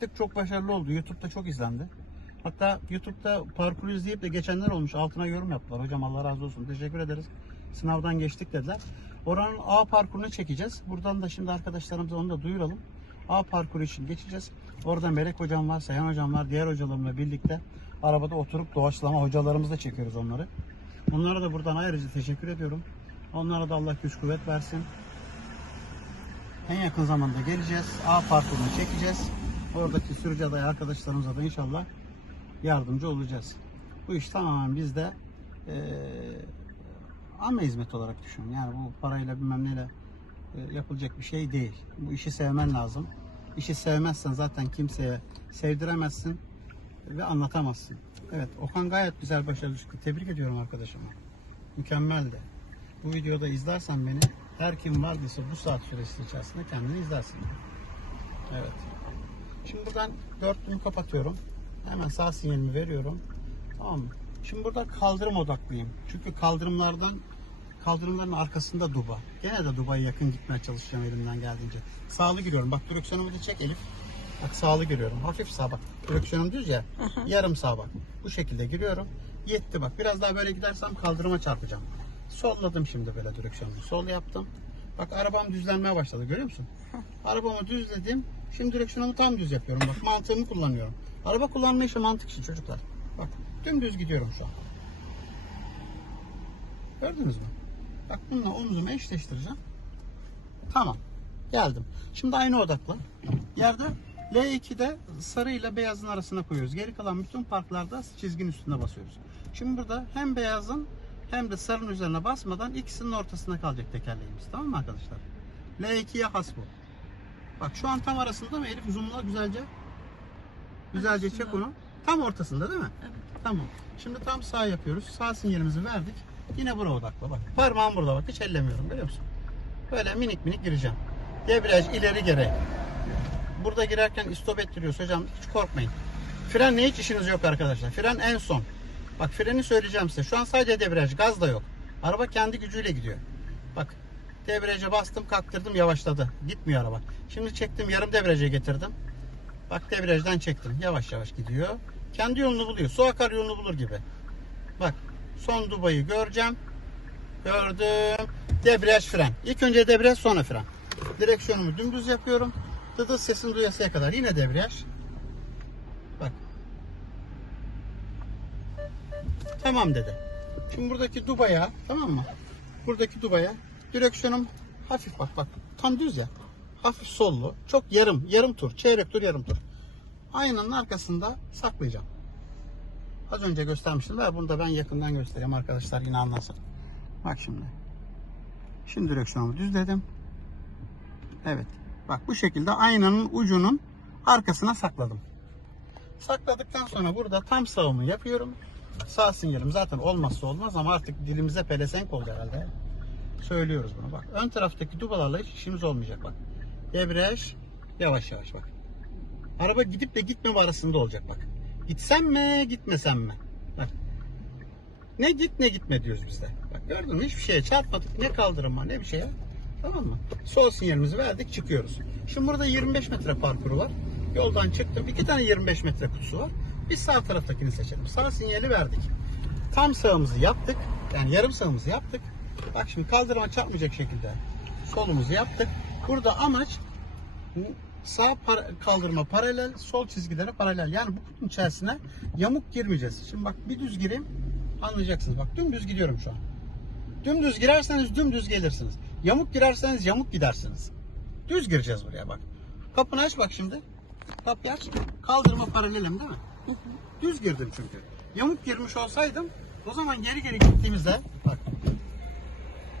Tık çok başarılı oldu. YouTube'da çok izlendi. Hatta YouTube'da parkuru izleyip de geçenler olmuş. Altına yorum yaptılar. Hocam Allah razı olsun. Teşekkür ederiz. Sınavdan geçtik dediler. Oranın A parkurunu çekeceğiz. Buradan da şimdi arkadaşlarımıza onu da duyuralım. A parkuru için geçeceğiz. Orada Melek hocam var, Seyhan hocam var. Diğer hocalarımla birlikte arabada oturup doğaçlama hocalarımızla çekiyoruz onları. Onlara da buradan ayrıca teşekkür ediyorum. Onlara da Allah güç kuvvet versin. En yakın zamanda geleceğiz. A parkurunu çekeceğiz. Oradaki sürücü adayı arkadaşlarımıza da inşallah yardımcı olacağız. Bu iş tamamen bizde eee ama hizmet olarak düşünün. Yani bu parayla bilmem neyle e, yapılacak bir şey değil. Bu işi sevmen lazım. İşi sevmezsen zaten kimseye sevdiremezsin ve anlatamazsın. Evet Okan gayet güzel başarılı çıktı. Tebrik ediyorum arkadaşımı. Mükemmeldi. Bu videoda izlersen beni her kim vardıysa bu saat süresi içerisinde kendini izlersin. Evet. Şimdi buradan dörtlüğümü kapatıyorum. Hemen sağ sinyalimi veriyorum. Tamam mı? Şimdi burada kaldırım odaklıyım. Çünkü kaldırımlardan kaldırımların arkasında duba. Gene de dubaya yakın gitmeye çalışacağım elimden geldiğince. Sağlı giriyorum. Bak direksiyonumu da çek Elif. Bak sağlı giriyorum. Hafif sağ bak. Direksiyonum düz ya. Yarım sağ bak. Bu şekilde giriyorum. Yetti bak. Biraz daha böyle gidersem kaldırıma çarpacağım. Solladım şimdi böyle direksiyonumu. Sol yaptım. Bak arabam düzlenmeye başladı. Görüyor musun? Arabamı düzledim. Şimdi direksiyonumu tam düz yapıyorum. Bak mantığımı kullanıyorum. Araba kullanma işi mantık işi çocuklar. Bak dümdüz gidiyorum şu an. Gördünüz mü? Bak bununla omzumu eşleştireceğim. Tamam. Geldim. Şimdi aynı odakla. Yerde L2'de sarı ile beyazın arasına koyuyoruz. Geri kalan bütün parklarda çizginin üstüne basıyoruz. Şimdi burada hem beyazın hem de sarının üzerine basmadan ikisinin ortasında kalacak tekerleğimiz. Tamam mı arkadaşlar? L2'ye has bu. Bak şu an tam arasında mı Elif? Zoomla güzelce. Güzelce çek onu. Tam ortasında değil mi? Evet. Tamam. Şimdi tam sağ yapıyoruz. Sağ sinyalimizi verdik. Yine buraya odakla bak. Parmağım burada bak. Hiç ellemiyorum biliyor musun? Böyle minik minik gireceğim. Debriyaj ileri geri. Burada girerken istop ettiriyoruz hocam. Hiç korkmayın. Frenle hiç işiniz yok arkadaşlar. Fren en son. Bak freni söyleyeceğim size. Şu an sadece debriyaj. Gaz da yok. Araba kendi gücüyle gidiyor. Bak. Debriyaja bastım kalktırdım yavaşladı. Gitmiyor araba. Şimdi çektim yarım debriyaja getirdim. Bak debriyajdan çektim. Yavaş yavaş gidiyor. Kendi yolunu buluyor. Su akar yolunu bulur gibi. Bak son dubayı göreceğim. Gördüm. Debriyaj fren. İlk önce debriyaj sonra fren. Direksiyonumu dümdüz yapıyorum. Dıdı sesini duyasıya kadar. Yine debriyaj. Bak. Tamam dedi. Şimdi buradaki dubaya tamam mı? Buradaki dubaya direksiyonum hafif bak bak. Tam düz ya. Hafif sollu. Çok yarım. Yarım tur. Çeyrek tur yarım tur. Aynanın arkasında saklayacağım. Az önce göstermiştim. Ver bunu da ben yakından göstereyim arkadaşlar yine anlasın. Bak şimdi. Şimdi direksiyonumu düzledim. Evet. Bak bu şekilde aynanın ucunun arkasına sakladım. Sakladıktan sonra burada tam sağımı yapıyorum. Sağ sinyalim zaten olmazsa olmaz ama artık dilimize pelesenk oldu herhalde. Söylüyoruz bunu bak. Ön taraftaki dubalarla hiç işimiz olmayacak bak. Debriyaj yavaş yavaş bak. Araba gidip de gitmeme arasında olacak bak. Gitsem mi gitmesem mi? Bak. Ne git ne gitme diyoruz biz de. Bak gördün mü hiçbir şeye çarpmadık. Ne kaldırıma ne bir şeye. Tamam mı? Sol sinyalimizi verdik çıkıyoruz. Şimdi burada 25 metre parkuru var. Yoldan çıktım. İki tane 25 metre kutusu var. Biz sağ taraftakini seçelim. Sağ sinyali verdik. Tam sağımızı yaptık. Yani yarım sağımızı yaptık. Bak şimdi kaldırıma çarpmayacak şekilde solumuzu yaptık. Burada amaç sağ para- kaldırma paralel, sol çizgilere paralel. Yani bu kutunun içerisine yamuk girmeyeceğiz. Şimdi bak bir düz gireyim anlayacaksınız. Bak dümdüz gidiyorum şu an. Dümdüz girerseniz dümdüz gelirsiniz. Yamuk girerseniz yamuk gidersiniz. Düz gireceğiz buraya bak. Kapını aç bak şimdi. Kapıyı aç. Kaldırma paralelim değil mi? Düz girdim çünkü. Yamuk girmiş olsaydım o zaman geri geri gittiğimizde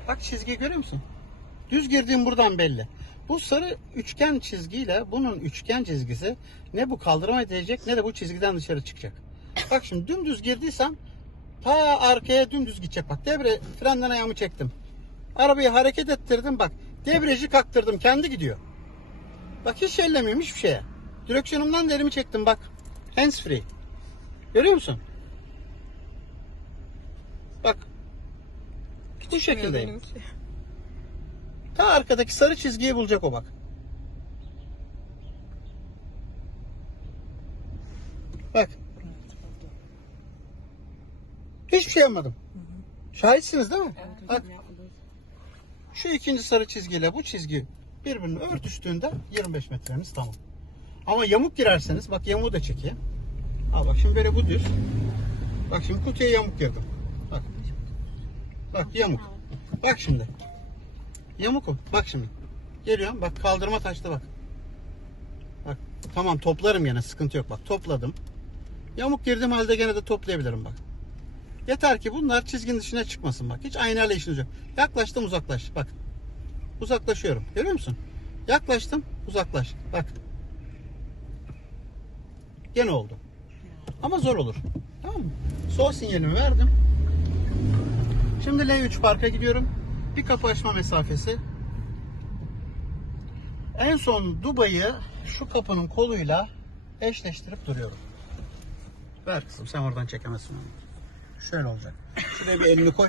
bak. Çizgiyi görüyor musun? Düz girdiğim buradan belli. Bu sarı üçgen çizgiyle bunun üçgen çizgisi ne bu kaldırıma edecek ne de bu çizgiden dışarı çıkacak. Bak şimdi dümdüz girdiysem ta arkaya dümdüz gidecek. Bak debre frenden ayağımı çektim. Arabayı hareket ettirdim bak. Debriyajı kaktırdım kendi gidiyor. Bak hiç ellemiyorum hiçbir şeye. Direksiyonumdan da elimi çektim bak. Hands free. Görüyor musun? Bak. Bu şekildeyim. Benimki. Ta arkadaki sarı çizgiyi bulacak o bak. Bak. Hiçbir şey yapmadım. Şahitsiniz değil mi? Bak. Şu ikinci sarı çizgiyle bu çizgi birbirine örtüştüğünde 25 metremiz tamam. Ama yamuk girerseniz bak yamuğu da çekeyim. Al bak şimdi böyle bu düz. Bak şimdi kutuya yamuk girdim. Bak. Yamuk. Bak şimdi. Yamuk o. Bak şimdi. Geliyorum. Bak kaldırma taştı bak. Bak tamam toplarım yine sıkıntı yok bak topladım. Yamuk girdiğim halde gene de toplayabilirim bak. Yeter ki bunlar çizginin dışına çıkmasın bak. Hiç aynayla işiniz yok. Yaklaştım uzaklaş. Bak. Uzaklaşıyorum. Görüyor musun? Yaklaştım uzaklaş. Bak. Gene oldu. Ama zor olur. Tamam mı? Sol sinyalimi verdim. Şimdi L3 parka gidiyorum. Bir kapı açma mesafesi. En son Dubai'yi şu kapının koluyla eşleştirip duruyorum. Ver kızım sen oradan çekemezsin onu. Şöyle olacak. Şuraya bir elini koy.